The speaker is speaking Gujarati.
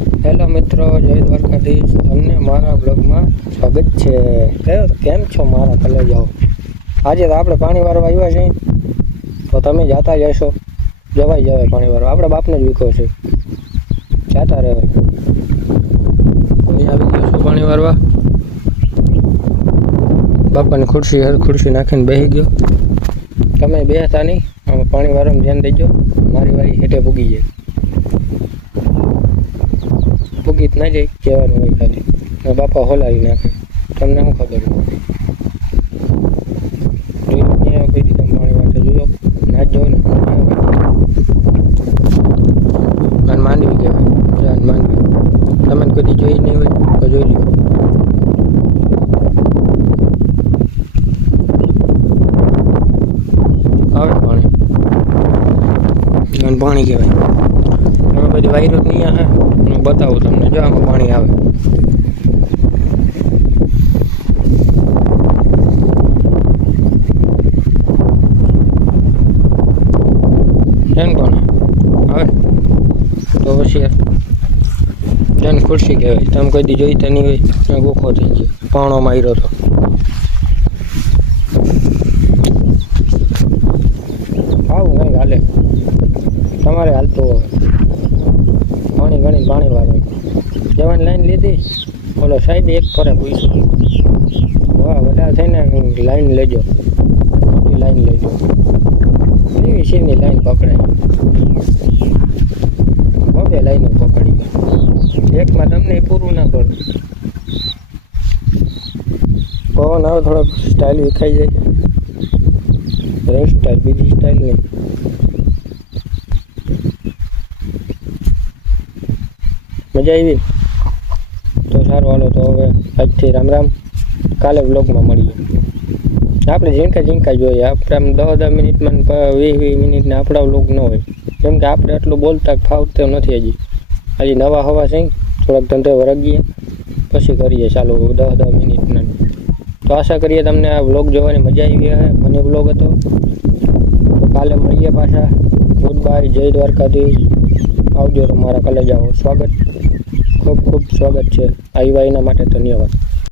હેલો મિત્રો, જય દ્વારકાધીશ. તમને મારા બ્લોગમાં સ્વાગત છે. કેમ છો મારા કલેજાઓ? આજે તો આપણે પાણી વાળવા આવ્યા છીએ, તો તમે જાતા જશો. જવાય પાણી વાળવા, આપણે બાપને જ વીખો છે, જાતા રહેવાય. આવી ગયો છું પાણી વાળવા. બાપાની ખુરશી નાખીને બેસી ગયો. તમે બેસતા નહીં, આમાં પાણી વાળવામાં ધ્યાન દેજો. મારી વારી હેઠે પૂગી જાય, પૂગી ના જાય કહેવાનું હોય ખાલી. બાપા હોલાવી નાખે, તમને શું ખબર હોય? જોયું નહીં કોઈ દી તમે પાણી વાળતે જોયો? ના જ જોયો ને. માંડવી કહેવાય, માંડવી. તમે કોઈ દી જોઈ નહીં હોય તો જોઈ લો. આવે પાણી કહેવાય. અમે બધી વાયરો નહીં આવે, હું બતાવું તમને. જો આમાં પાણી આવે. જન પાણી આવે તો પછી જન ખુરશી કહેવાય. તમે કોઈ દી જોઈતા નહીં હોય, ગોખો થઈ ગયો, પાણો માર્યો તો. આવું કંઈક હાલે, તમારે હાલતું હોય. પાણી વાળવાનું જવાની લાઈન લીધી. બોલો સાહેબ, એક કરે પૂછ્યું. વાહ, વધારે થઈને લાઈન લેજો, મોટી લાઈન લેજો. એવી શીરની લાઈન પકડાય, બે લાઈનો પકડી. એકમાં તમને પૂરું ના કરું. પવન આવે થોડોક, સ્ટાઇલ વિખાઈ જાય. રેડ સ્ટાઇલ, બીજી સ્ટાઇલ નહીં. મજા આવી તો સારું. હાલો તો હવે આજથી રામ રામ. કાલે બ્લોગમાં મળીએ. આપણે ઝીણકા જોઈએ. આપણે આમ 10 મિનિટમાં 20 મિનિટને આપણા બ્લોગ ન હોય, કેમ કે આપણે એટલું બોલતા ફાવતો નથી. હજી નવા હવા છે, થોડાક ધંધે વરગીએ પછી કરીએ ચાલુ 10 મિનિટના. તો આશા કરીએ તમને આ બ્લોગ જોવાની મજા આવી હશે. મને બ્લોગ હતો. તો કાલે મળીએ પાછા. ગુડ બાય, જય દ્વારકાધીશ. આવજો તમારા કલેજાઓ. સ્વાગત, ખૂબ સ્વાગત છે. આવ્યા એના માટે ધન્યવાદ.